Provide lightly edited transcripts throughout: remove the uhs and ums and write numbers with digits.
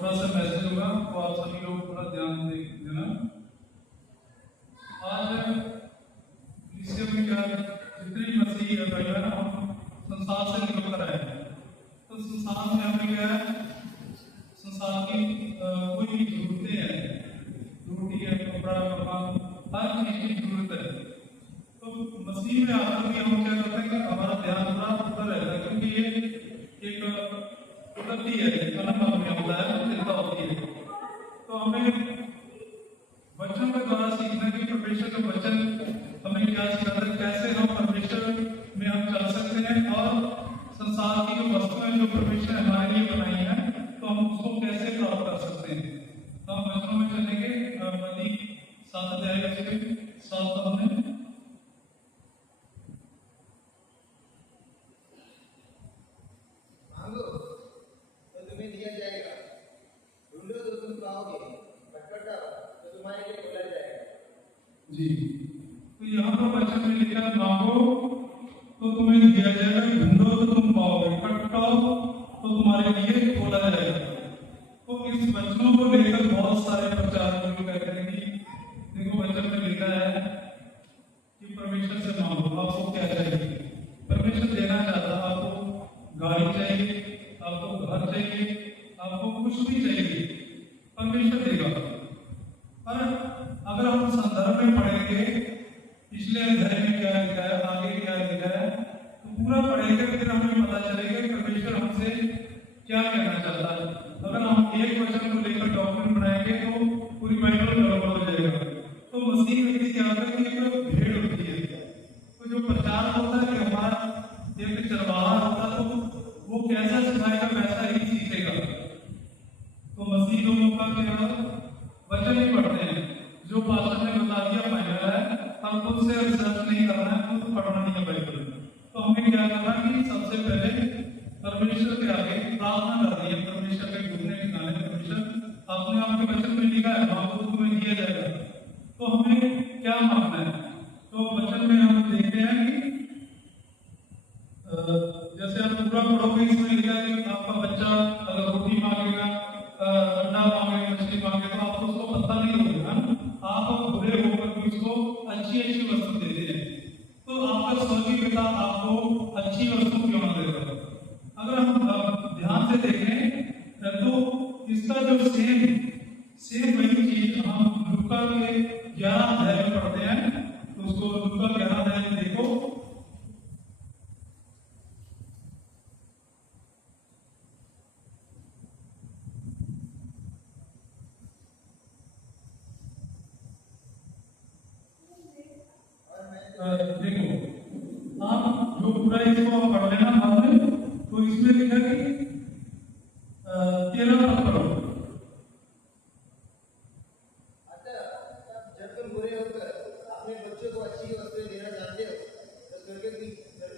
थोड़ा सा मैसेज होगा तो आप सभी लोग थोड़ा ध्यान देना। आज इससे में क्या जितनी मसीह भाई है ना, हम संसार से निकल कर आए हैं। तो संसार में हमें क्या है, संसार की कोई भी जरूरतें हैं, रोटी है, कपड़ा, मकान, हर चीज की जरूरत है। तो मसीह में आकर भी हम क्या करते हैं कि हमारा ध्यान थोड़ा उधर रहता है, क्योंकि ये एक प्रकृति है, अलग हमें होता है, चिंता होती है। तो हमें वचन के द्वारा सीखना कि परमेश्वर का वचन हमें क्या सिखाता है, कैसे हम परमेश्वर में हम चल सकते हैं और संसार की जो वस्तुएं जो परमेश्वर हमारे लिए बनाई है, तो हम उसको कैसे प्राप्त कर सकते हैं। तो हम वचनों में चलेंगे। मत्ती 7 अध्याय के 7 पद में, मांगो तो तुम्हें दिया जाएगा, ढूंढो तो तुम पाओगे, खटखटाओ तो तुम्हारे लिए खोला जाएगा। जी, तो यहाँ पर वचन में लिखा है, मांगो तो तुम्हें दिया जाएगा, ढूंढो तो तुम पाओगे, खटखटाओ तो तुम्हारे लिए खोला जाएगा। तो इस वचनों को लेकर बहुत सारे प्रचार लोग कहते हैं कि देखो वचन में लिखा है कि परमेश्वर से मांगो, आपको क्या चाहिए। परमेश्वर देना चाहता है, आपको गाड़ी चाहिए, आपको घर चाहिए, आपको कुछ भी चाहिए, परमेश्वर देगा। पर अगर हम संदर्भ में पढ़ेंगे, पिछले अध्याय में क्या लिखा है, आगे क्या लिखा है, तो पूरा पढ़ेंगे, फिर हमें पता चलेगा कि परमेश्वर हमसे क्या कहना चाहता है। अगर हम एक वचन को लेकर डॉक्ट्रिन बनाएंगे तो पूरी बाइबल गड़बड़ हो जाएगा। तो मसीह व्यक्ति क्या होता है कि एक भेड़ होती है, तो जो प्रचार होता है कि हमारा एक चरवाहा होता है, तो वो कैसा सिखाएगा वैसा ही सीखेगा। तो मसीह लोगों का क्या वचन ही पढ़ते हैं, जो पास्टर ने बता दिया फाइनल है, हम खुद से रिसर्च नहीं करना है, खुद पढ़ना नहीं है बाइबल। तो हमें क्या करना है कि सबसे पहले परमेश्वर के आगे प्रार्थना करनी है, परमेश्वर के घूमने ठिकाने परमेश्वर अपने आप के वचन में लिखा है, मांगो तो तुम्हें दिया जाएगा। तो हमें क्या मांगना है, तो वचन में हम देखते हैं कि जैसे आप पूरा पढ़ोगे, इसमें लिखा है कि आपका बच्चा अगर रोटी मांगेगा, अंडा मांगेगा, मछली मांगे, तो आप उसको पता नहीं होगा, आप बुरे होकर भी उसको अच्छी अच्छी वस्तु देते हैं। तो आपका स्वर्गीय पिता आपको अच्छी वस्तु क्यों ना देगा। अगर हम ध्यान से देखें तो इसका जो सेम वही चीज हम लूका के 11 अध्याय में पढ़ते हैं। तो उसको लूका 11 अध्याय में देखो, देखो आप जो पूरा इसको पढ़ लेना बाद में। तो इसमें लिखा कि 13 पद पढ़ो। जब तुम बुरे होकर अपने बच्चों को अच्छी वस्तुएं देना जानते हो, तो स्वर्ग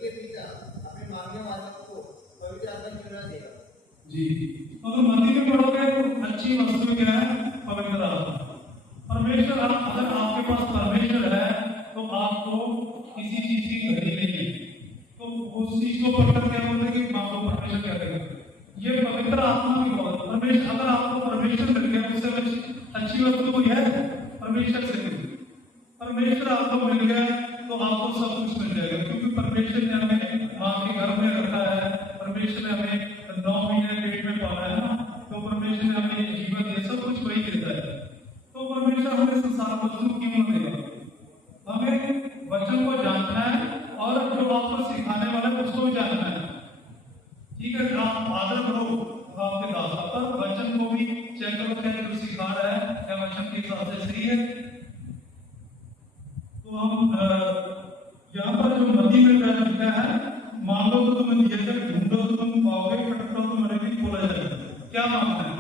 के पिता अपने मांगने वालों को पवित्र आत्मा क्यों ना देगा। जी, अगर मंदिर में पढ़ोगे तो अच्छी वस्तु क्या है, पवित्र आत्मा। परमेश्वर, अगर आपके पास परमेश्वर है तो आपको किसी चीज की घटी नहीं है। तो उस चीज को पढ़कर क्या बोलते हैं कि मांगो, परमेश्वर क्या करेगा। ये पवित्र आत्मा की बात। परमेश्वर, अगर आपको परमेश्वर मिल गया, उससे अच्छी वस्तु कोई है, परमेश्वर से मिल। परमेश्वर आपको मिल गया तो आपको सब कुछ मिल जाएगा, क्योंकि परमेश्वर ने हमें माँ के घर में रखा है, परमेश्वर ने हमें 9 महीने पेट में पाला है ना, तो परमेश्वर ने हमें जीवन दिया, सब कुछ वही देता है। तो परमेश्वर हमें संसार वस्तु क्यों देगा। हमें वचन को जानना है और जो आपको सिखाने वाला है उसको भी जानना है। ठीक है, आप आदर करो आपके दास, पर वचन को भी चेक करो क्या जो सिखा रहा है क्या वचन के हिसाब से सही है। तो हम यहाँ पर जो मत्ती में लिखा है, मांगो तो तुम्हें दिया जाएगा, ढूंढो तो तुम पाओगे, खटखटाओ तो तुम्हारे लिए खोला जाएगा। क्या मांगना है,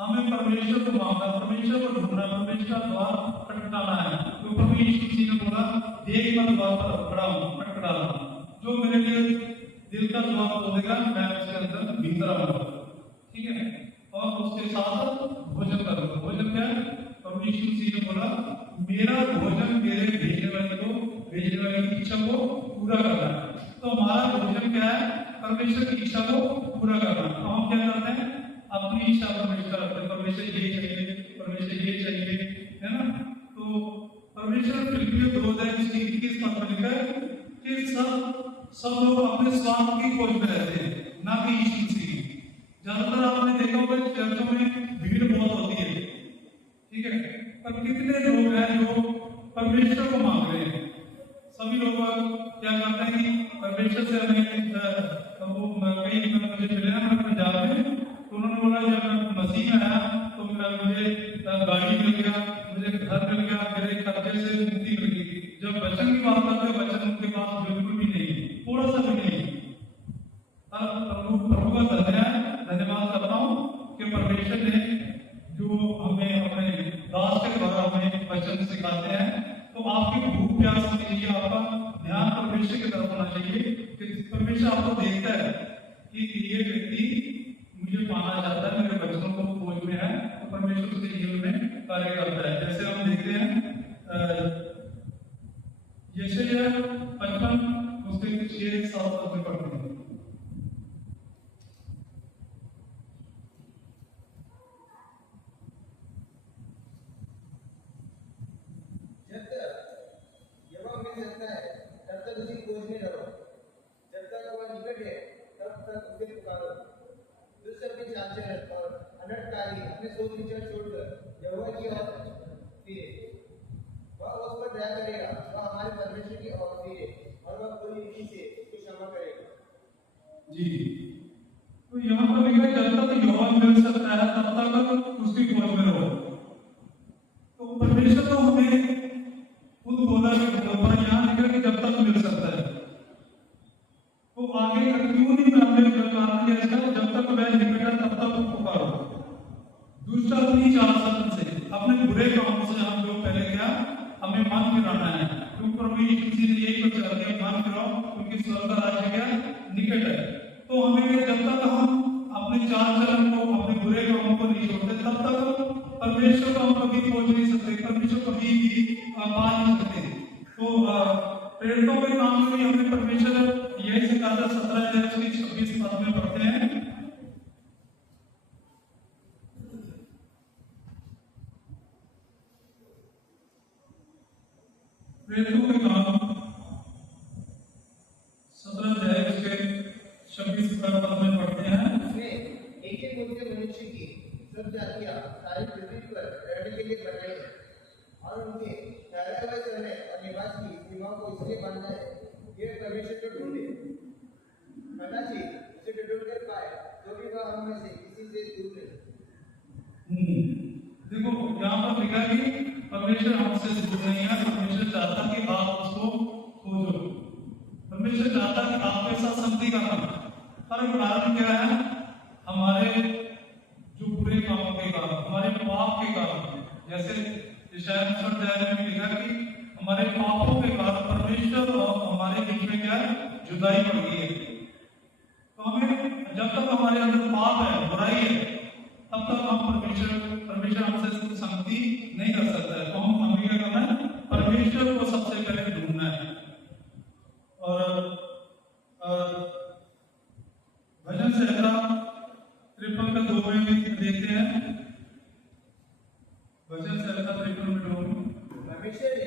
हमें परमेश्वर को मांगना, परमेश्वर को ढूंढना, परमेश्वर का द्वार खटखटाना है। तो प्रभु यीशु मसीह ने बोला, देख मैं द्वार पर खड़ा हूँ, खटखटा रहा हूँ, जो मेरे लिए दिल का द्वार खोलेगा मैं उसके अंदर भीतर आऊंगा। ठीक है, और उसके साथ भोजन करूंगा। भोजन क्या है, प्रभु यीशु मसीह ने बोला, मेरा भोजन मेरे भेजने वाले की इच्छा को पूरा करना है। तो हमारा भोजन क्या है, परमेश्वर की इच्छा को पूरा करना। तो हम क्या करते हैं, अपनी इच्छा परमेश्वर परमेश्वर ये चाहिए, परमेश्वर ये चाहिए, है ना। तो परमेश्वर फिलिपियों 2:21 में लिखा है कि सब लोग अपने स्वार्थ की खोज में रहते हैं, ना कि यीशु मसीह की। ज्यादातर आपने देखा होगा चर्चों में भीड़ बहुत होती है, ठीक है, पर कितने लोग हैं जो परमेश्वर को मांग रहे हैं। सभी लोग क्या करते हैं कि परमेश्वर से हमें वो कई मुझे मिले ना पंजाब में, तो उन्होंने बोला जब मसीह में आया तो मुझे गाड़ी मिल गया, मुझे घर मिल गया, मेरे कर्जे से मुक्ति मिल गई। जब वचन की बात करते हैं, वचन उनके पास बिल्कुल भी नहीं, थोड़ा सा भी नहीं। प्रभु का धन्यवाद करता हूँ कि परमेश्वर ने जो हमें अपने दास के द्वारा हमें वचन सिखाते हैं, तो आपकी भूख प्यास होनी चाहिए, आपका ध्यान परमेश्वर की तरफ होना चाहिए कि परमेश्वर आपको देखता है कि ये व्यक्ति मुझे पाना चाहता है, मेरे वचनों को खोज में है, तो परमेश्वर उसके जीवन में कार्य करता है। जैसे हम देखते हैं यशायाह 55 उसके 6-7 पद में पढ़ते हैं। जी, तो यहाँ पर लिखा है जब तक यहोवा मिल सकता है तब तक उसकी खोज में रहो। तो परमेश्वर तो हमें खुद बोला कि यहाँ लिखा कि जब तक मिल सकता है, तो आगे क्यों नहीं हमने कारण किया इसका, जब तक वह निकटा तब तक पुकारो। दुष्ट अपनी चाल से, अपने बुरे कामों से हम जो पहले क्या हमें मन फिराना है, क्योंकि प्रभु यीशु मसीह ने यही तो चाहते हैं, मन फिराओ क्योंकि स्वर्ग का राज्य क्या निकट है। तो हमें जब तक हम अपने चाल चलन को, अपने बुरे कामों को नहीं छोड़ते, तब तक परमेश्वर को हम कभी खोज नहीं सकते, परमेश्वर कभी भी पा नहीं सकते। तो प्रेरितों के काम में हमें परमेश्वर यही सिखाता, 17:26 पद में पढ़ते हैं। प्रेरितों के काम 17:26 पद में पढ़ते हैं। एक एक उनके मनुष्य की सब जातियां सारी पृथ्वी पर रहने के लिए बन रही है, और उनके ठहरे हुए रहने और निवास की सीमाओं को इसलिए बांधा है ये परमेश्वर को ढूंढे, कदाचि उसे ढूंढ कर पाए, तो भी वह हम में से किसी से दूर नहीं। देखो यहाँ पर लिखा है कि परमेश्वर हमसे दूर नहीं है, परमेश्वर चाहता कि आप उसको खोजो, परमेश्वर चाहता कि आपके साथ संगति करना। पर कारण क्या है, हमारे जो बुरे कामों के कारण, हमारे पाप के कारण, जैसे यशायाह 59 में लिखा कि हमारे पापों के कारण परमेश्वर और हमारे बीच में क्या है, जुदाई पड़ गई है। तो हमें जब तक हमारे अंदर पाप है, बुराई है, तब तक हम परमेश्वर हमसे संगति नहीं कर सकता है। तो हमें क्या करना है, परमेश्वर को सबसे पहले ढूंढना है। और भजन संहिता 53:2 में देखते हैं, भजन संहिता 53:2 में परमेश्वर ने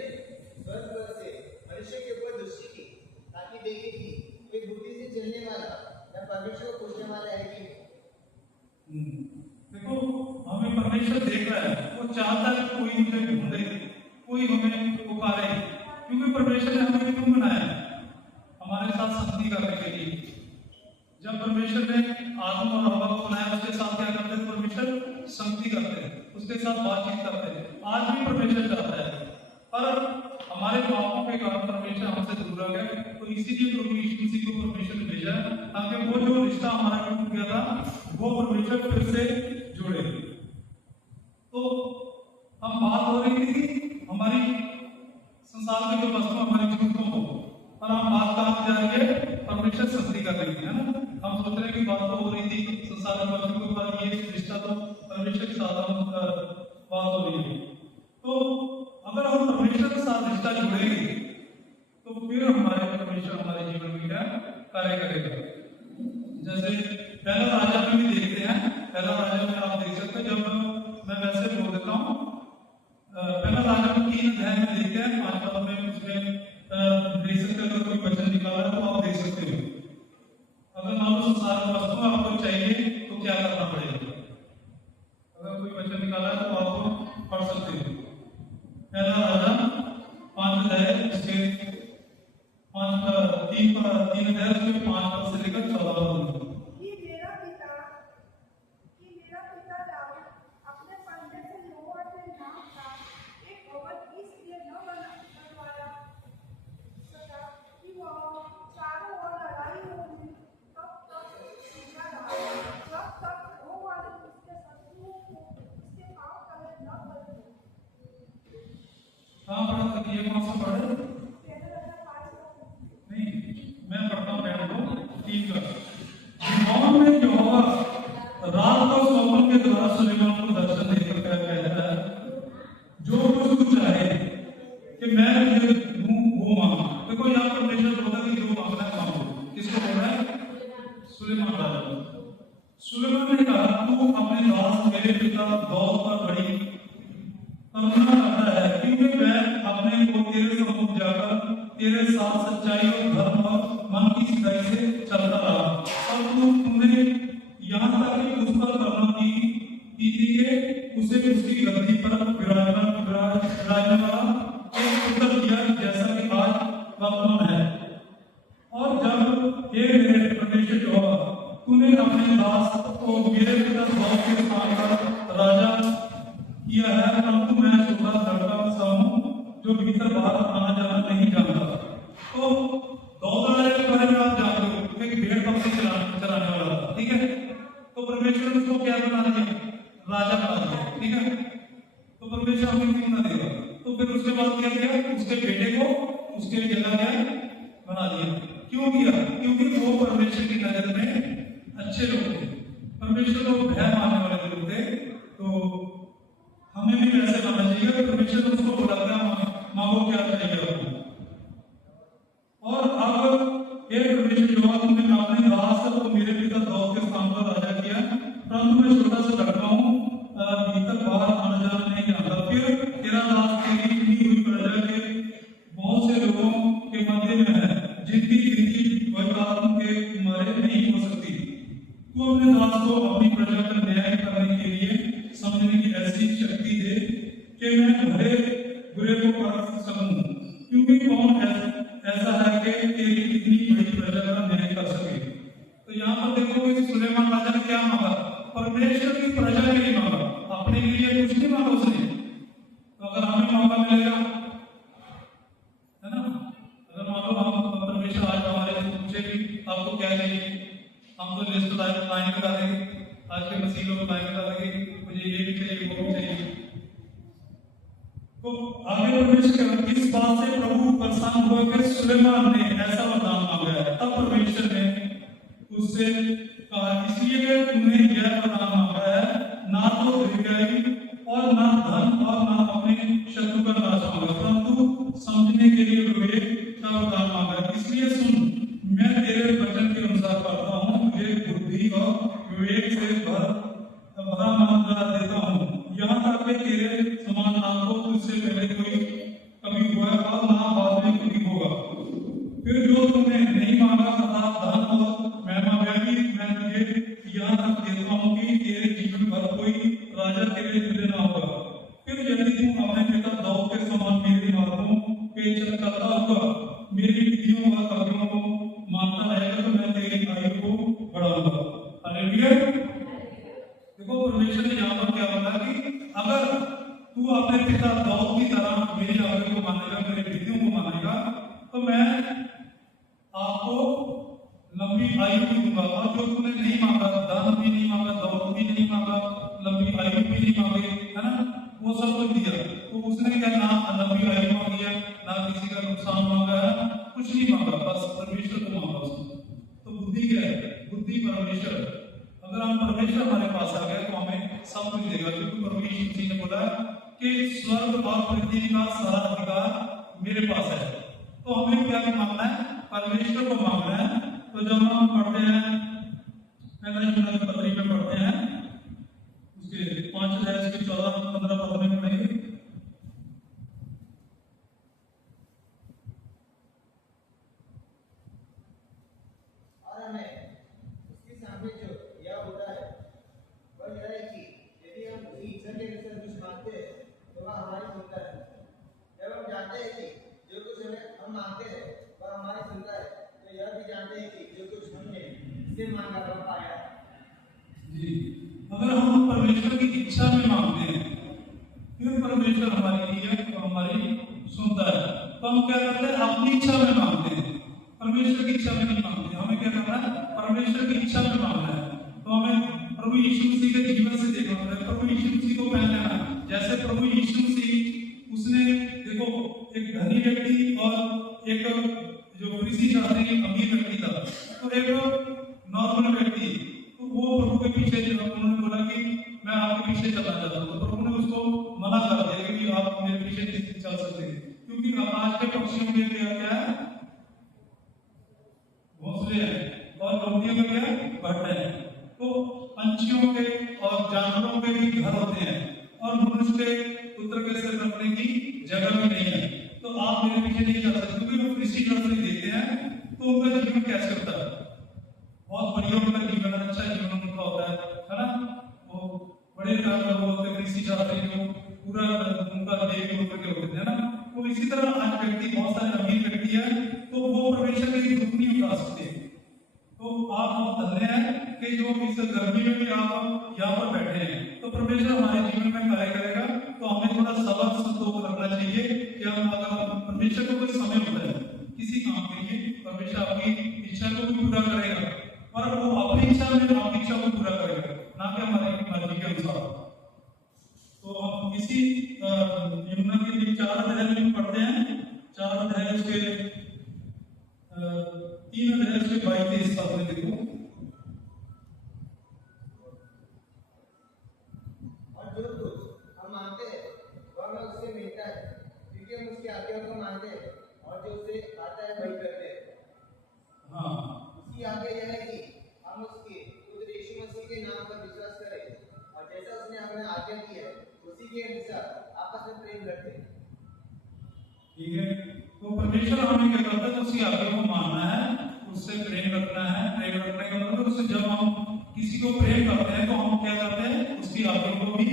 स्वर्ग से मनुष्य के ऊपर दृष्टि की, ताकि देखे कि वे बुद्धि से चलने वाला या परमेश्वर को खोजने वाला है कि नहीं। देखो हमें परमेश्वर देख रहा है, वो चाहता है कोई मुझे ढूंढे, कोई हमें पुकारे, क्योंकि परमेश्वर ने हमें क्यों बनाया, हमारे साथ संगति करने के लिए। जब परमेश्वर ने आदम और हव्वा को बनाया, उसके साथ क्या करते थे, परमेश्वर संगति करते हैं, उसके साथ बातचीत करते हैं। आज भी परमेश्वर चाहता है, पर हमारे पापों के कारण परमेश्वर हमसे दूर हो गया। तो इसीलिए प्रभु यीशु मसीह को परमेश्वर ने भेजा, ताकि वो जो रिश्ता हमारा टूट गया था, वो परमेश्वर फिर से जोड़े। तो हम बात हो रही थी हमारी संसार की जो वस्तु हमारी जरूरतों को, और हम बात कहाँ जा रही है, परमेश्वर संगति कर रही है ना। हम सोच रहे हैं कि बात तो हो रही थी संसार की वस्तु के ऊपर, ये रिश्ता तो परमेश्वर के साथ हम बात हो रही है। तो अगर हम परमेश्वर के साथ रिश्ता जुड़ेंगे तो फिर हमारे परमेश्वर हमारे जीवन में क्या कार्य करेगा। जैसे पहला राजा में भी देखते हैं, पहला राजा में आप देख सकते हैं, जब पहला राजा को 3 अध्याय में देखते हैं, 5 पद में उसमें देख सकते हो। अगर कोई वचन निकाला है तो आप देख सकते हो। अगर मान लो संसार में वस्तु आपको चाहिए तो क्या करना पड़ेगा? अगर कोई वचन निकाला है तो आपको पढ़ सकते हो। पहला राजा 5 अध्याय इसके 3 अध्याय उसके 5 पद से लेकर 14 पद। कि मेरा पिता दाऊद अपने पंजे से यहोवा के नाम का एक भवन इसलिए न बनवाया सका कि वह चारों ओर लड़ाई होगी, तब तक सीधा रहा, जब तक यहोवा ने उसके शत्रुओं को उसके पाँव तले न कर दिया। कहाँ पढ़ा था? ये कौन सा पढ़े? पहले राजा 5 नहीं, मैं पढ़ता हूँ पहले को 3 का। गिबोन में यहोवा रात को सोमन के द्वारा सुलेमान को दर्शन देकर कहता है, जो कुछ तू चाहे कि मैं तुझे दूं वो मांग। देखो यहाँ पर परमेश्वर बोलता है कि जो मांगना है मांगो। किसको बोल रहा है? सुलेमान राजा। सुलेमान ने कहा, तू अपने दास मेरे पिता दाऊद पर बड़ी करुणा करता है, क्योंकि मैं अपने को तेरे सम्मुख जाकर तेरे साथ सच्चाई और धर्म और मन की सिधाई से चलता रहा। और तूने यहाँ तक कि उस पर करुणा की थी कि उसे उसकी गद्दी पर विराजमान एक पुत्र दिया, जैसा कि आज वर्तमान है। और जब हे मेरे परमेश्वर यहोवा, तूने अपने दास को मेरे पिता दाऊद के स्थान पर राजा किया है, परंतु मैं छोटा लड़का सा हूँ जो भीतर बाहर आना जाना नहीं जानता। तो दाऊद राजा के बारे में आप जानते हो, एक भेड़ बकरी चराने वाला था, ठीक है। तो परमेश्वर ने उसको क्या बना दिया? राजा बना दिया, ठीक है। तो परमेश्वर हमें क्यों ना देगा? तो फिर उसके बाद क्या किया? उसके बेटे को उसके जगह क्या बना दिया। क्यों किया? क्योंकि वो परमेश्वर की नजर में अच्छे लोग थे, परमेश्वर को भय मानने वाले लोग थे। तो हमें भी वैसे मानना चाहिए। परमेश्वर ने उसको बोला क्या मांगो, क्या चाहिए आपको। और अब हे परमेश्वर यहोवा, तुमने अपने दास को मेरे पिता दाऊद के स्थान पर राजा किया, परंतु मैं छोटा सा लड़का हूँ, भीतर बाहर आना जाना नहीं जानता। फिर तेरा दास तेरी चुनी हुई प्रजा के बहुत से लोगों के मध्य में है, जिनकी गिनती वैतात्म के मारे नहीं हो सकती। तू अपने दास को अपनी प्रजा का न्याय करने के लिए समझने की ऐसी शक्ति दे कि मैं भले बुरे को परख सकूं, क्योंकि कौन ऐसा है कि तेरी इतनी बड़ी प्रजा का न्याय कर सके। तो यहाँ पर देखो कि सुलेमान राजा ने क्या मांगा? परमेश्वर की प्रजा के लिए मांगा, अपने लिए कुछ नहीं मांगा उसने। तो अगर हमें मौका मिलेगा, है ना, अगर मान लो हम परमेश्वर आज हमारे पूछे भी आपको क्या चाहिए, हम तो लिस्ट लाइन लगा देंगे, आज के मसीहों में लाइन लगा देंगे, मुझे ये भी चाहिए वो भी चाहिए। तो आगे परमेश्वर इस बात से प्रभु प्रसन्न हुआ कि सुलेमान ने ऐसा वरदान मांगा है। तब परमेश्वर ने उससे कहा, इसलिए कि तूने यह वरदान मांगा है, ना तो दीर्घायु और ना धन और ना अपने शत्रु का नाश मांगा, परंतु समझने के लिए विवेक का वरदान मांगा। इसलिए सुन, मैं तेरे वचन के अनुसार करता हूँ, तुझे बुद्धि और विवेक से भरा मन देता हूँ, यहाँ तक कि तेरे समान ना हो तुझसे पहले कोई कभी हुआ और ना बाद में कभी होगा। फिर जो तुमने नहीं मांगा अर्थात धन और महिमा, वह भी मैं तुझे यहाँ तक देता हूँ कि तेरे जीवन भर कोई राजा तेरे तुल्य ना होगा। फिर यदि तू अपने पिता दाऊद के समान मेरे मार्गों पे चलता होगा, मेरी विधियों और आज्ञाओं को मानता रहेगा, तो मैं तेरी आयु को बढ़ाऊंगा। हालेलुया। देखो परमेश्वर ने यहाँ पर क्या बोला कि अगर तू अपने पिता दाऊद की तरह मेरी आज्ञा को मानेगा, मेरी विधियों को मानेगा, तो मैं आपको लंबी आयु भी दूंगा। और जो तूने नहीं मांगा, धन भी नहीं मांगा, दौलत भी नहीं मांगा, लंबी आयु भी नहीं मांगे, है ना, वो सब कुछ दिया। तो उसने क्या ना लंबी आयु मांगी है, ना किसी का नुकसान मांगा है, कुछ नहीं मांगा, बस परमेश्वर को मांगा उसने। तो बुद्धि क्या है? बुद्धि परमेश्वर। अगर हम परमेश्वर हमारे पास आ गए तो हमें सब कुछ देगा, क्योंकि परमेश्वर जी ने बोला कि स्वर्ग और पृथ्वी का सारा अधिकार मेरे पास है। तो हमें क्या मांगना है? परमेश्वर को मांगना है। तो जब हम पढ़ते हैं पहला यूहन्ना की पत्री में पढ़ते हैं, उसके 5 अध्याय के 14-15 पद में पढ़ेंगे। अगर हम परमेश्वर की इच्छा में मांगते हैं, फिर परमेश्वर हमारे लिए हमारी सुनता है। तो हम क्या करते हैं, अपनी इच्छा में मांगते हैं, परमेश्वर की इच्छा में नहीं मांगते। हमें क्या करना है, परमेश्वर की इच्छा में मांगना है। तो हमें प्रभु यीशु मसीह के जीवन से देखना पड़ेगा, प्रभु यीशु मसीह को पहचानना है। जैसे प्रभु यीशु मसीह, उसने देखो एक धनी व्यक्ति और एक जो फरीसी शास्त्री अमीर व्यक्ति था, तो एक नॉर्मल व्यक्ति, तो वो प्रभु के पीछे उन्होंने बोला कि मैं आपके पीछे चलना चाहता हूँ। तो प्रभु ने उसको मना कर दिया कि आप मेरे पीछे नहीं चल सकते, क्योंकि आज के पक्षियों के क्या क्या है, घोंसले हैं, और लोमड़ियों के क्या बट्टे हैं। तो पंछियों के और जानवरों के भी घर होते हैं, और मनुष्य के पुत्र के सिर रखने की जगह भी नहीं है। तो आप मेरे पीछे नहीं चल सकते, क्योंकि वो फरीसी शास्त्री देखते हैं तो उनका जीवन कैसे होता है, बहुत बढ़िया उनका जीवन, अच्छा जीवन उनका होता है ना। वो बड़े लोग होते हैं फरीसी शास्त्री, जो पूरा उनका देव पुत्र के होते हैं ना। तो इसी तरह आज व्यक्ति, बहुत सारे अमीर व्यक्ति है, तो वो परमेश्वर के दुख नहीं उठा सकते। तो आप बहुत धन्य हैं कि जो इस गर्मी में भी आप यहाँ पर बैठे हैं, तो परमेश्वर हमारे जीवन में कार्य करेगा। तो हमें थोड़ा सबर संतोष रखना चाहिए कि हम, अगर परमेश्वर को कोई समय होता है किसी काम के लिए, परमेश्वर आपकी इच्छा को भी पूरा करेगा, और वो अपनी इच्छा में आपकी इच्छा को पूरा करेगा, ना कि हमारी मर्जी के अनुसार। तो हम इसी यमुना के 4 अध्याय में पढ़ते हैं, 4 अध्याय उसके 3 अध्याय उसके 22-23 पद में देखो। और जो कुछ हम मानते हैं वह हमें उससे मिलता है, क्योंकि हम उसकी आज्ञाओं को मानते हैं, और जो उससे आता है वही करते हैं। हाँ, उसकी आज्ञा यह है कि हम उसके पुत्र यीशु मसीह के नाम पर विश्वास करें, और जैसा उसने हमें आज्ञा की है उसी के अनुसार आपस में प्रेम करते हैं। ठीक है। तो परमेश्वर हमें क्या करता है, उसकी आज्ञा को मानना है, उससे प्रेम रखना है। प्रेम रखने का मतलब उससे, जब हम किसी को प्रेम करते हैं तो हम क्या करते हैं, उसकी आज्ञा को भी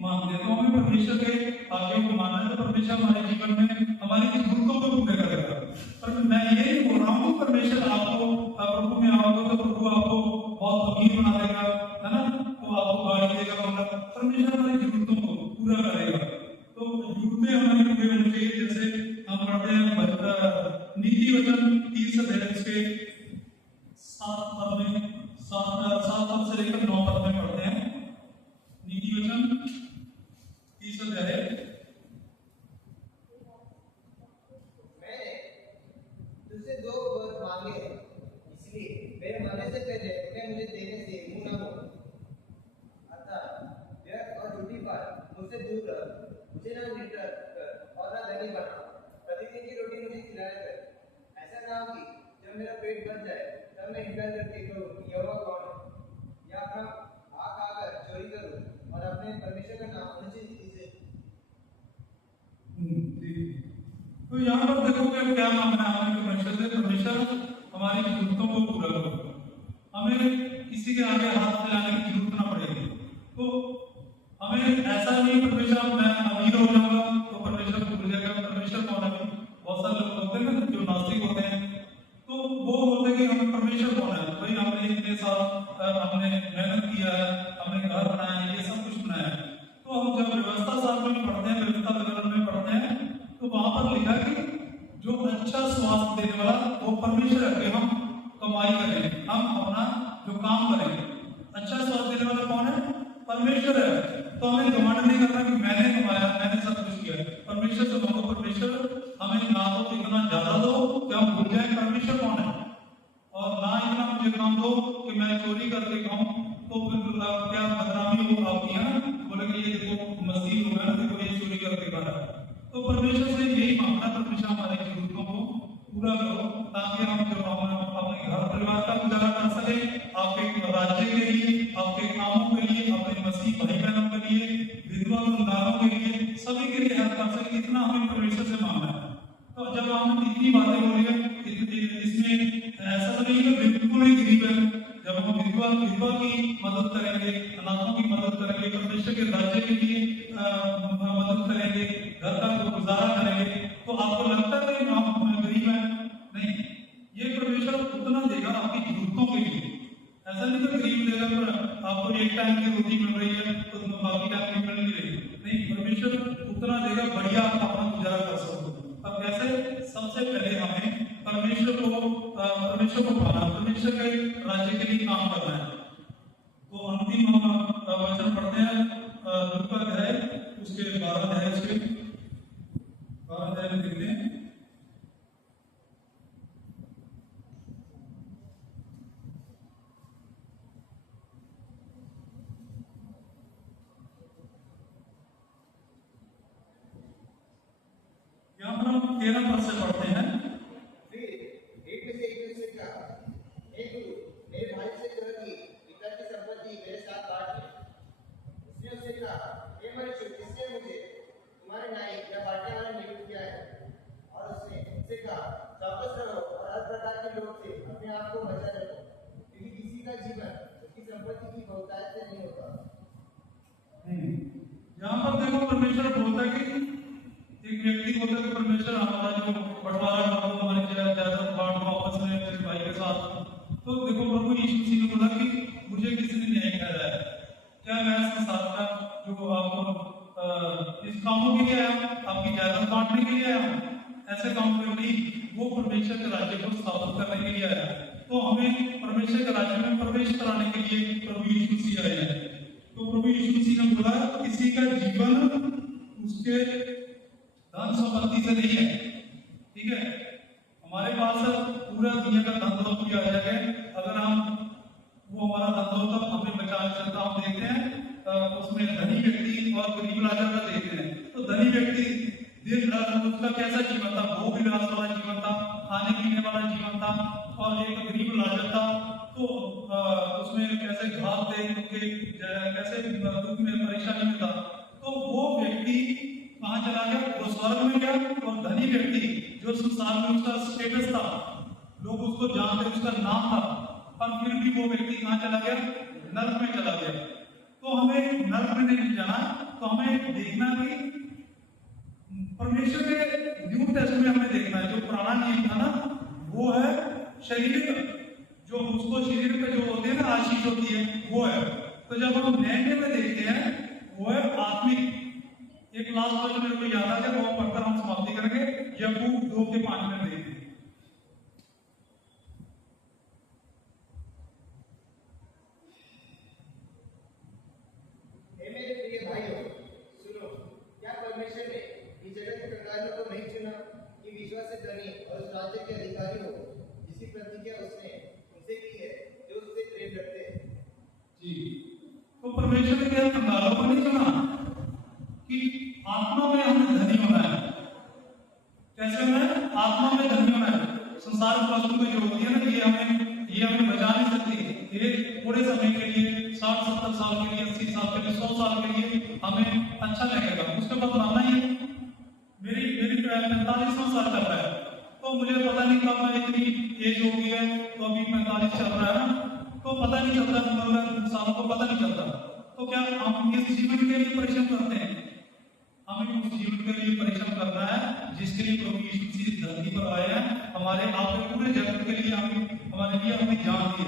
मानते हैं। तो हमें परमेश्वर के आज्ञा को मानना है, तो परमेश्वर हमारे जीवन में हमारी जरूरतों को पूरे करेगा। पर मैं ये नहीं बोल रहा हूँ कि परमेश्वर आपको, प्रभु में आओगे तो प्रभु आपको बहुत अमीर बना देगा, है ना, तो आपको गाड़ी देगा, मतलब परमेश्वर हमारी जरूरतों को पूरा करेगा। तो जरूरतें हमारी पूरी होनी चाहिए। जैसे हम पढ़ते हैं नीति वचन 30 अध्याय के 7 पद में, 7 पद से लेकर 9 पद में पढ़ते हैं। नीति वचन 30 अध्याय। मैंने तुझसे 2 वर मांगे हैं, इसलिए मेरे मरने से पहले उन्हें मुझे देने से मुंह न मोड़। अतः व्यर्थ और झूठी बात मुझसे दूर रह, मुझे न निर्डर कर और न धनी बना। प्रतिदिन की रोटी मुझे खिलाया कर। ऐसा ना हो कि जब मेरा पेट भर जाए तब मैं इंकार करके कहूँ यहोवा कौन है, या अपना आँख आकर चोरी करूँ और अपने परमेश्वर का नाम अनुचित रीति से। तो यहाँ पर देखो कि क्या मांगना है हमें परमेश्वर से। परमेश्वर हमारी जरूरतों को पूरा करो, हमें किसी के आगे हाथ फैलाने की जरूरत ना पड़ेगी। तो हमें ऐसा नहीं परमेश्वर मैं अमीर हो जाऊंगा तो परमेश्वर को भूल जाएगा। परमेश्वर कौन है? बहुत सारे लोग होते हैं ना जो नास्तिक होते हैं, तो वो बोलते हैं कि हमें परमेश्वर कौन है? भाई हमने इतने साल हमने मेहनत किया है, हमने घर बनाया है, ये सब कुछ बनाया है। तो हम जब व्यवस्था शास्त्र में पढ़ते हैं, व्यवस्था विवरण में पढ़ते हैं, तो वहां पर लिखा कि जो अच्छा स्वास्थ्य देने वाला वो परमेश्वर है कि हम कमाई करें, हम अपना जो काम करें। अच्छा स्वास्थ्य देने वाला कौन है? परमेश्वर है। तो हमें घमंड नहीं करना कि मैंने कमाया, मैंने सब कुछ किया। परमेश्वर से मांगो, परमेश्वर हमें ना तो इतना ज्यादा दो कि हम भूल जाए परमेश्वर कौन है, और ना इतना मुझे काम दो कि मैं चोरी करके खाऊं, तो फिर क्या बदनामी हो आपकी है ना, बोलेंगे ये देखो मसीह लोग है, देखो ये चोरी करके खा रहा है। तो परमेश्वर से यही मांगना, परमेश्वर हमारी जरूरतों को पूरा करो, ताकि हम जो अपने घर परिवार का गुजारा कर सके, आपके राज्य के लिए, आपके कामों के लिए, अपने मसीह भाई बहनों के लिए, विधवा परिवारों के लिए, सभी के लिए हेल्प कर सके, इतना हमें परमेश्वर से मांगना है। तो जब हम इतनी बातें बोल रहे हैं, इसमें ऐसा तो नहीं है बिल्कुल ही गरीब है। जब हम विधवा की मदद करेंगे, अनाथों की मदद करेंगे, परमेश्वर के राज्य के लिए मदद करेंगे, घर का गुजारा करेंगे, तो आपको लगता है कि आप गरीब हैं? नहीं, ये परमेश्वर उतना देगा आपकी जरूरतों के लिए। ऐसा नहीं तो गरीब देगा पर आपको एक टाइम की रोटी बाकी आपकी मिल नहीं रही, नहीं, परमेश्वर उतना देगा बढ़िया आप अपना गुजारा कर सको। अब कैसे? सबसे पहले हमें परमेश्वर को पाना, परमेश्वर के राज्य के लिए काम करना है। तो अंतिम हम वचन पढ़ते हैं लूका अध्याय उसके 12 अध्याय से 12 अध्याय में देखते हैं। यहाँ पर हम 13 पद से पढ़ते हैं। फिर एक में से एक ने उससे कहा, हे गुरु, मेरे भाई से कह कि पिता की संपत्ति मेरे साथ बांट ले। उसने उससे कहा, हे मनुष्य, किसने मुझे तुम्हारे नायक या बांटने वाला नियुक्त किया है? और उसने उससे कहा, चौकस रहो और हर प्रकार के लोग से अपने आप को बचा रखो, क्योंकि किसी का जीवन उसकी संपत्ति की बहुतायत से नहीं होता। यहाँ पर देखो परमेश्वर बोलता है कि एक व्यक्ति होता है कि परमेश्वर हमारा जो बंटवारा बांटो, हमारे जायदाद बांटो आपस में मेरे भाई के साथ। तो देखो प्रभु यीशु मसीह ने बोला कि मुझे किसी ने न्याय ठहराया है, क्या मैं संसार का जो आपको इस कामों के लिए आया हूं, आपकी जायदाद बांटने के लिए आया हूं? ऐसे काम कर नहीं, वो परमेश्वर के राज्य को स्थापित करने के लिए आया। तो हमें परमेश्वर के राज्य में प्रवेश कराने के लिए प्रभु यीशु मसीह आए हैं। तो प्रभु यीशु मसीह ने बोला किसी का जीवन उसके धन संपत्ति से नहीं है, ठीक है? हमारे पास पूरा दुनिया का धन दौलत भी आ जाएगा, अगर हम वो हमारा धन दौलत हमें बचा नहीं सकता। हम देखते हैं उसमें धनी व्यक्ति और गरीब राजा का देखते हैं। तो धनी व्यक्ति दिन रात उसका कैसा जीवन था? भोग विलास वाला जीवन था, खाने पीने वाला जीवन था। और एक गरीब राजा था, तो उसमें कैसे घात दे के कैसे दुख में परेशानी में था। तो वो व्यक्ति कहाँ चला गया? वो स्वर्ग में गया। और धनी व्यक्ति जो संसार में उसका स्टेटस था, लोग उसको जानते, उसका नाम था, पर फिर भी वो व्यक्ति कहाँ चला गया? नरक में चला गया। तो हमें नरक में नहीं जाना, तो हमें देखना कि परमेश्वर के न्यू टेस्ट में हमें देखना है। जो पुराना नियम था ना, वो है शरीर का, जो उसको शरीर पे जो होती है ना आशीष होती है, वो है। तो जब हम नए नियम में देखते हैं, वो है आत्मिक। एक लास्ट क्वेश्चन मेरे को याद आ गया, वो पढ़कर हम समाप्ति करेंगे। याकूब 2:5 में देखते हैं। हे मेरे प्रिय भाइयों, सुनो, क्या परमेश्वर ने इस जगत के प्रकारों को नहीं चुना कि विश्वास से धनी और उस राज्य के अधिकारी हो जिसकी प्रतिज्ञा उसने उनसे की है जो उससे प्रेम करते हैं? जी, तो परमेश्वर ने क्या कंगालों को नहीं चुना कि आत्मा में हमें धनी होना है? कैसे होना है? आत्मा में धनी होना है। संसार की वस्तु में जो होती है ना, ये हमें बचा नहीं सकती। ये थोड़े समय के लिए, 60-70 साल के लिए, 80 साल के लिए, 100 साल के लिए हमें अच्छा लगेगा, उसके बाद मानना ही है। मेरी 45वां साल चल रहा है, तो मुझे पता नहीं कब मैं इतनी एज हो गई है, तो अभी 45 चल रहा है ना, तो पता नहीं चलता, सालों को पता नहीं चलता। तो क्या हम इस जीवन के लिए परिश्रम करते हैं? हमें उस जीवन के लिए परिश्रम करना है जिसके लिए प्रभु यीशु मसीह धरती पर आए हैं। हमारे आपके पूरे जगत के लिए हमारे लिए अपनी जान दी।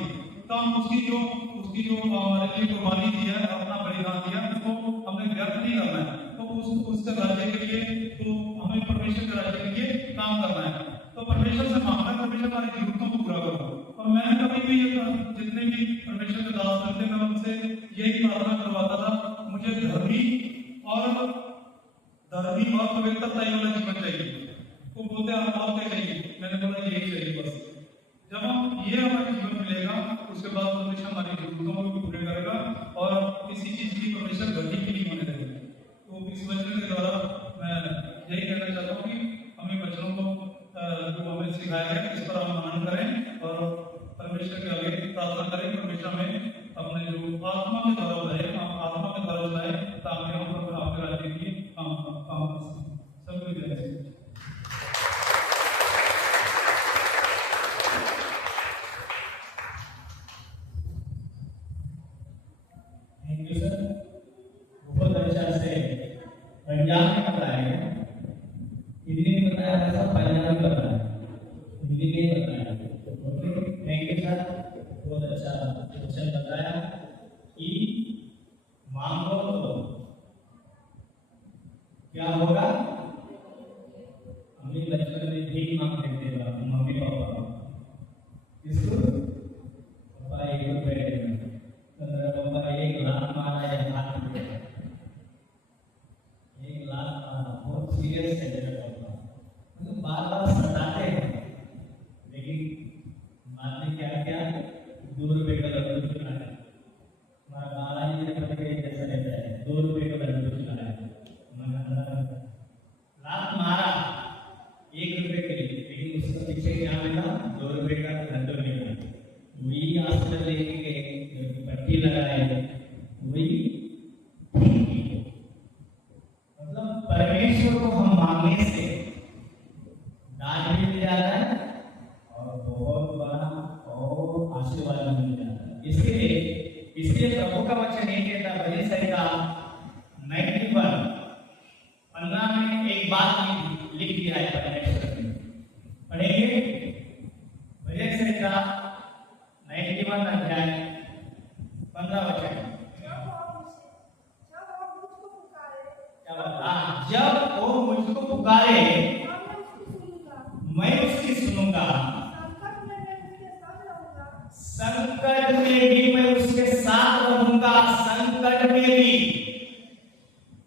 तो हम उसकी जो हमारे लिए कुर्बानी दी है, अपना बलिदान दिया, उसको हमें व्यर्थ नहीं करना है। तो उसके राज्य के लिए, तो हमें परमेश्वर के राज्य के लिए काम करना है। तो परमेश्वर से मांगना, परमेश्वर हमारी जरूरतों को पूरा करो। और मैंने कभी भी जितने भी परमेश्वर के दास करते, मैं उनसे यही प्रार्थना करवाता था, मुझे धर्मी और पवित्रता वाला जीवन चाहिए। तो बोलते हैं और क्या चाहिए? मैंने बोला यही चाहिए बस। जब हम ये हमारे जीवन मिलेगा, उसके बाद परमेश्वर हमारी जरूरतों को भी पूरे करेगा और किसी चीज की परमेश्वर घटी भी नहीं होने देगा। तो इस वचन के द्वारा मैं यही कहना चाहता हूँ कि हमें वचनों को जो हमें सिखाया गया, इस पर हम मनन करें और परमेश्वर के आगे प्रार्थना करें। परमेश्वर में अपने जो आत्मा के द्वारा बनाए, आत्मा के द्वारा बनाए, ताकि हम आपके राज्य के लिए काम कर सकें। सबको जय Shri Krishna. Thank you sir, बहुत अच्छा से पंजाब में बताया, हिंदी में बताया था, सब पंजाबी में बताया, हिंदी में बताया। ओके, थैंक यू सर, बहुत अच्छा क्वेश्चन बताया कि मांगो तो क्या होगा? हम भी बचपन में भीख मांगते थे मम्मी पापा को। किसको? पापा 1 रुपए दे दो। तो मेरा पापा 1 लाख मारा या हाथ में 1 लाख मारा, बहुत सीरियस है मेरा पापा। तो बार बार सताते हैं, लेकिन बाद में क्या किया? 2 रुपए का लड्डू खिलाया। हमारा बालाजी ने पता कैसा रहता है, 2 रुपए का लड्डू खिलाया। लात मारा 1 रुपए के लिए, लेकिन उसके पीछे क्या मिला? 2 रुपए का लड्डू मिला। वही हॉस्पिटल लेके गए, पट्टी लगाए, वही मतलब परमेश्वर को हम मांगने से दान भी मिल जाता है और बहुत बड़ा और आशीर्वाद भी मिल जाता है। इसलिए प्रभु का वचन ये कहता है, भजन संहिता 91:15 में एक बात लिख दिया है परमेश्वर ने। पढ़ेंगे भजन संहिता 91 अध्याय 15 वचन। जब वो मुझको पुकारे मैं उसकी सुनूंगा, संकट में भी मैं उसके साथ रहूंगा। संकट में भी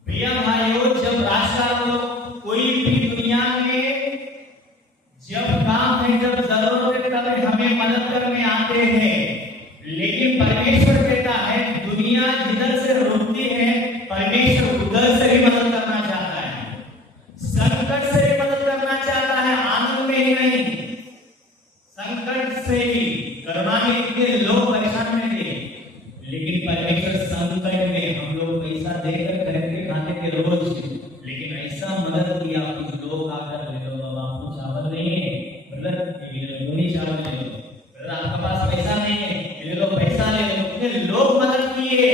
प्रिय भाइयों, जब राष्ट्र कोई भी दुनिया में जब काम है, जब जरूरत है, तब हमें मदद करने आते हैं। लेकिन परमेश्वर कहता है दुनिया जिधर से रुकती है, परमेश्वर उधर से भी मदद करना चाहता है, संकट से भी मदद करना चाहता है, आनंद में ही नहीं, संकट से भी। करुणा में इतने लोग परेशान में थे, लेकिन परमेश्वर संकट में हम लोग पैसा देकर घर के खाने के रोज, लेकिन ऐसा मदद किया। कुछ लोग आकर ले लो बाबा, आपको चावल नहीं है ब्रदर, ये चावल ले लो ब्रदर, आपके पास पैसा नहीं है ले लो, पैसा ले लो। इतने लोग मदद किए,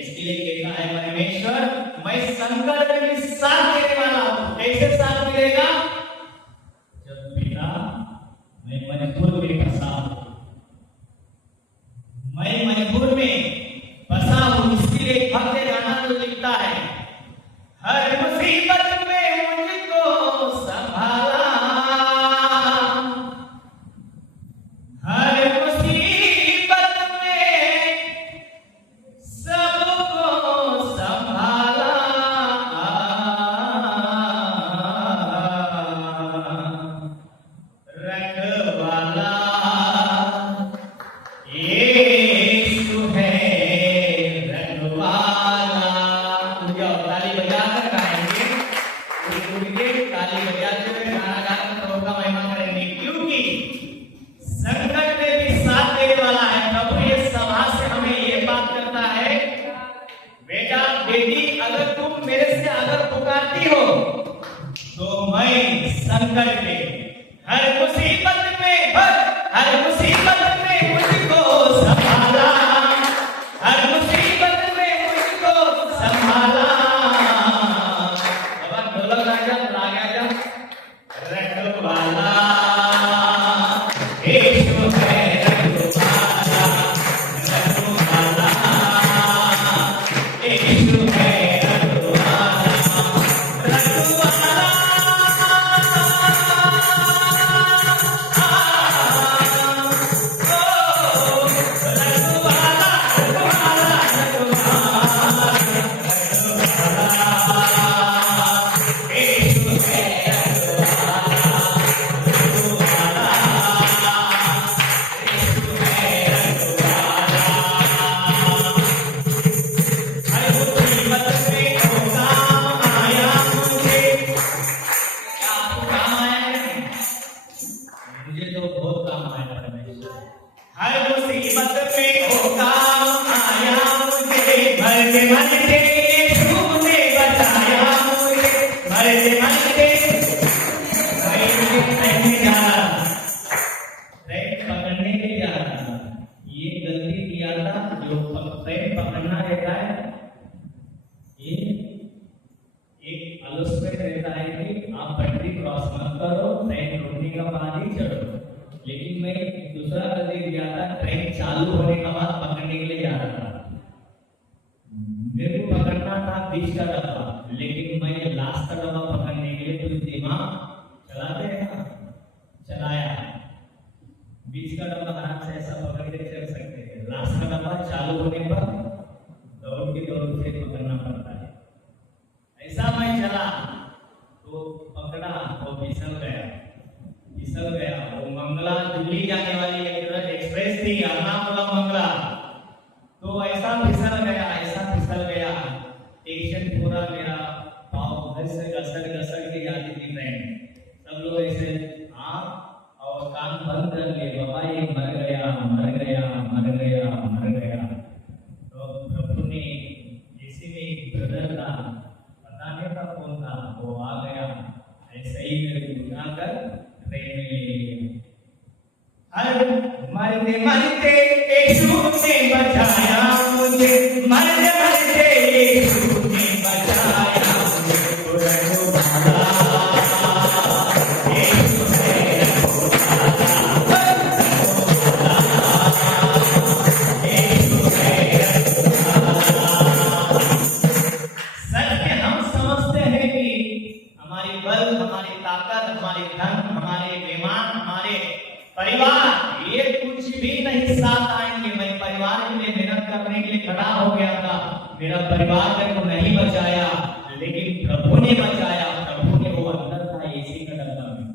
इसलिए कहता है परमेश्वर मैं संकट में भी साथ देने वाला हूं। कैसे साथ मिलेगा? जब पिता मैं मजबूर में फंसा, मैं मजबूर में फंसा हूं, इसलिए भक्त गाना तो लिखता है, हर मुसीबत में मुझको संभाला, हर मुसीबत में सबको संभाला, रखवाला यीशु है, रखवाला। ताली बजाकर गाएंगे, ताली बजाते हुए गाना गाकर प्रभु का महिमा करेंगे, क्योंकि संकट में भी साथ देने वाला है। प्रभु ये सभा से हमें ये बात करता है, बेटा बेटी अगर तुम मेरे से अगर पुकारती हो तो मैं संकट में, हर मुसीबत में, हर मुसीबत में मुझको संभाला, हर मुसीबत में मुझको संभाला। अब ढोलक राजा रखवाला यीशु है, रखवाला, रखवाला यीशु है, रखवाला, रखवाला। मुझे तो बहुत काम आया परमेश्वर, हर मुसीबत में वो काम आया मुझे, मरते मरते यीशु ने बचाया मुझे, मरते मरते मैं जा रहा था, ट्रेन पकड़ने के जा रहा था, ये गलती किया था। जो ट्रेन पकड़ना रहता है, ये एक आलोचना रहता है कि आप पटरी क्रॉस मत करो, ट्रेन रुकने के बाद ही चढ़ो। लेकिन मैं दूसरा गलती किया था, ट्रेन चालू होने के बाद पकड़ने के लिए जा रहा था। मेरे को पकड़ना था 20 का डब्बा, लेकिन मैं लास्ट का डब्बा पकड़ने के लिए कुछ दिमाग चलाते हैं ना, चलाया, बीच का डब्बा आराम से ऐसा पकड़ के चल सकते हैं, लास्ट का डब्बा चालू होने पर दौड़ के पकड़ना पड़ता है। ऐसा मैं चला तो पकड़ा तो फिसल गया। वो मंगला दिल्ली जाने वाली एक्सप्रेस थी, एर्नाकुलम मंगला, तो ऐसा फिसल गया, टेंशन पूरा मेरा पाँव घर से घसट के जाती थी ट्रेन। सब लोग ऐसे आँख और कान बंद कर लिए, बाबा ये मर गया। तो प्रभु ने जैसे में एक ब्रदर था, पता नहीं था कौन था, वो आ गया, ऐसे ही मेरे को उठाकर ट्रेन में ले लिया। मरते यीशु ने बचाया मुझे, मरते यीशु ने बचाया मुझे, परिवार ये कुछ भी नहीं साथ आएंगे। मैं परिवार के लिए मेहनत करने के लिए खड़ा हो गया था, मेरा परिवार मेरे को नहीं बचाया, लेकिन प्रभु ने बचाया। प्रभु ने वो अंदर था एसी का डब्बा में,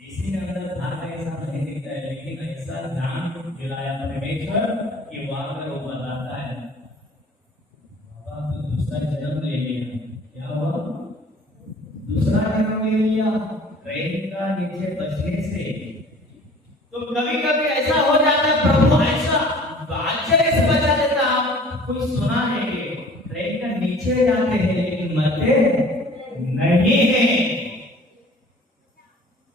एसी के अंदर था ऐसा नहीं दिखता है, लेकिन ऐसा ध्यान दिलाया परमेश्वर कि वहां पर वो बताता है, बाबा तो दूसरा जन्म ले लिया। क्या हुआ? दूसरा जन्म ले लिया ट्रेन का नीचे बचने से। तो कभी कभी ऐसा हो जाता है, प्रभु ऐसा आश्चर्य से बचा देता। आप कोई सुना है ट्रेन का नीचे जाते हैं लेकिन मरते नहीं है।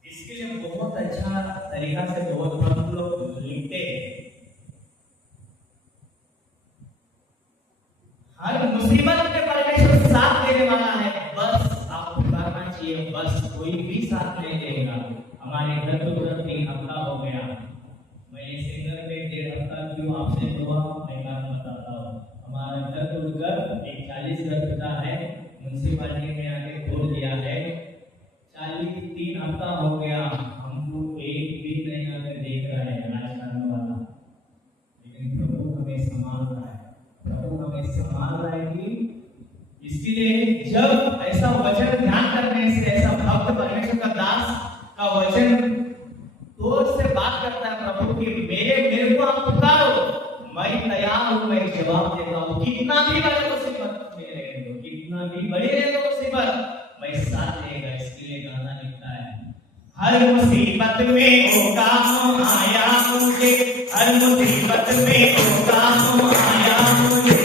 इसके लिए बहुत अच्छा तरीका से बहुत हम लोग लिखते हैं, हर मुसीबत में परमेश्वर साथ देने वाला है, बस आप पुकारना चाहिए, बस कोई भी साथ नहीं देगा। हमारे घर तो तुरंत 3 हफ्ता हो गया, मैं ये सिंगर में 1.5 हफ्ता क्यों आपसे दुआ मैं काम बताता हूँ। हमारा घर टूटकर एक 40 घर टूटा है, म्यूनसिपालिटी में आके तोड़ दिया है, 3 हफ्ता हो गया, हमको एक भी नहीं आकर देख रहा है इलाज करने वाला, लेकिन प्रभु हमें संभाल रहा है कि इसके लिए जब ऐसा वचन ध्यान करने से, ऐसा भक्त परमेश्वर का दास का वचन तो से बात करता है प्रभु की मेरे को आप पुकारो, मैं तैयार हूं, मैं जवाब देता हूं, कितना भी बड़े मुसीबत में रहे हो, कितना भी बड़ी रहे हो मुसीबत, मैं साथ देगा। इसके लिए गाना लिखता है, हर मुसीबत में वो काम आया मुझे, हर मुसीबत में वो काम आया मुझे,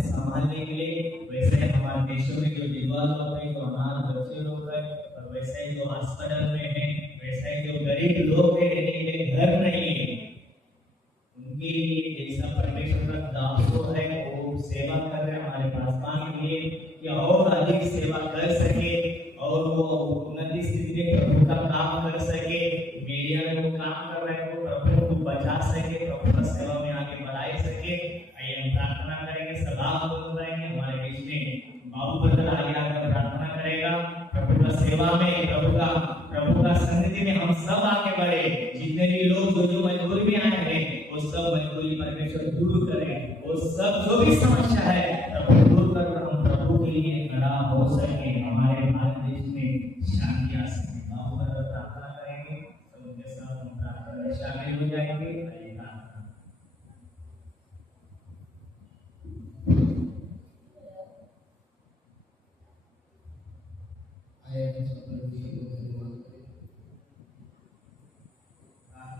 संभालने के लिए, वैसे हमारे देशों में जो विधवा लोग हैं, जो अनाथ बच्चे लोग हैं, और वैसे ही जो अस्पताल में हैं, वैसे ही जो गरीब लोग हैं, रहने के लिए घर नहीं है, उनके लिए जैसा परमेश्वर का दासो है वो सेवा कर रहे हैं हमारे पासवान के लिए कि और अधिक सेवा कर सके और वो उन्नति स्थिति में प्रभु का काम कर सके, मीडिया में वो काम को दूर करें, वो सब जो भी समस्या है प्रभु दूर कर, हम प्रभु के लिए खड़ा हो सके, हमारे भारत देश में शांति आ सके। आप पर प्रार्थना करेंगे, तो उनके साथ हम प्रार्थना में शामिल हो जाएंगे। आइए प्रार्थना।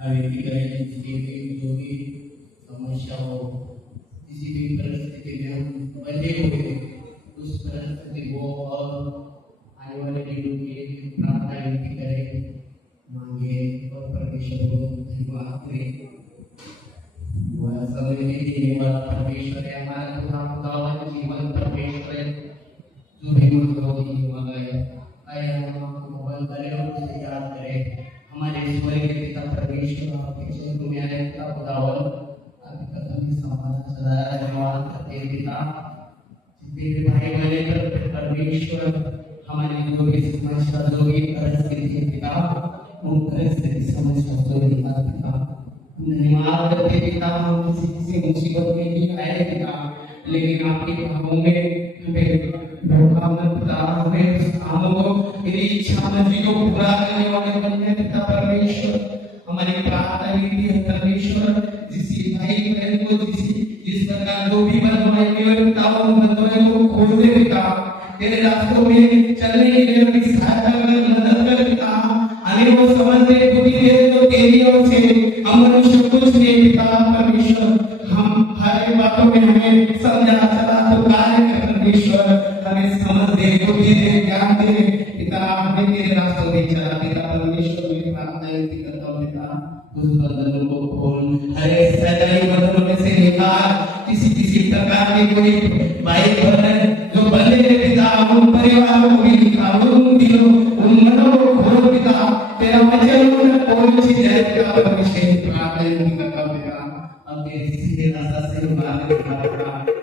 व्यक्ति करें जिसकी भी जो भी समस्या हो, किसी भी परिस्थिति में हम बंधे हुए उस परिस्थिति को और आने वाले दिनों के लिए प्रार्थना व्यक्ति करें, मांगे और परमेश्वर को धन्यवाद करें। वह समय में देने वाला परमेश्वर है, हमारा खुदावन जीवन परमेश्वर है, जो भी मंत्रों वाला है। आइए हम मोबाइल करें और उसे याद करें। हमारे स्वर्गीय पिता परमेश्वर, आपके चरणों में आए पिता खुदावन, आपके कदम में समाना चलाया धन्यवाद करते हैं पिता। जितने भी भाई बहन परमेश्वर हमारी जो भी समस्या जो भी परिस्थिति पिता, उन परिस्थिति समस्या जो भी पिता धन्यवाद करते पिता। हम किसी मुसीबत में नहीं आए पिता, लेकिन आपके कामों में हमें धोखा मत पिता, हमें उस कामों को मेरी इच्छा मर्जी को पूरा करने वाले बनने पिता परमेश्वर। हमारी प्रार्थना विधि है परमेश्वर, जिस भाई बहन को जिस प्रकार जो भी बंधुआई पिता, उन बंधुआई को खोल दे पिता, तेरे रास्तों में चलने के लिए उनकी सहायता कर, मदद कर पिता। हमें वो समझ दे, बुद्धि दे जो तेरी ओर से, हम मनुष्य कुछ नहीं पिता परमेश्वर। हम हर बातों में हमें समझा चला तो कार्य कर परमेश्वर, हमें समझ दे, बुद्धि दे, ज्ञान दे पिता। हमें तेरे रास्तों में चला पिता परमेश्वर। मेरी प्रार्थना विनती करता हूँ पिता, उस बंधनों को खोल, हर एक सैतानी बंधनों में से निकाल। किसी प्रकार के कोई भाई बहन जो बंधे हैं पिता, उन परिवारों को भी निकाल, उन दिलों उन मनों को खोल पिता। तेरा वचन उन्हें कोई चीज है पिता परमेश्वर। प्रार्थना विनती करता हूँ पिता, अब मेरे सीधे रास्ता से मार्ग दिखा,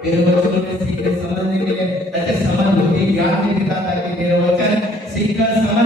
तेरे वचनों में सीख समझने के लिए ऐसे समझ होगी ज्ञान दे पिता, ताकि तेरे वचन सीख समझ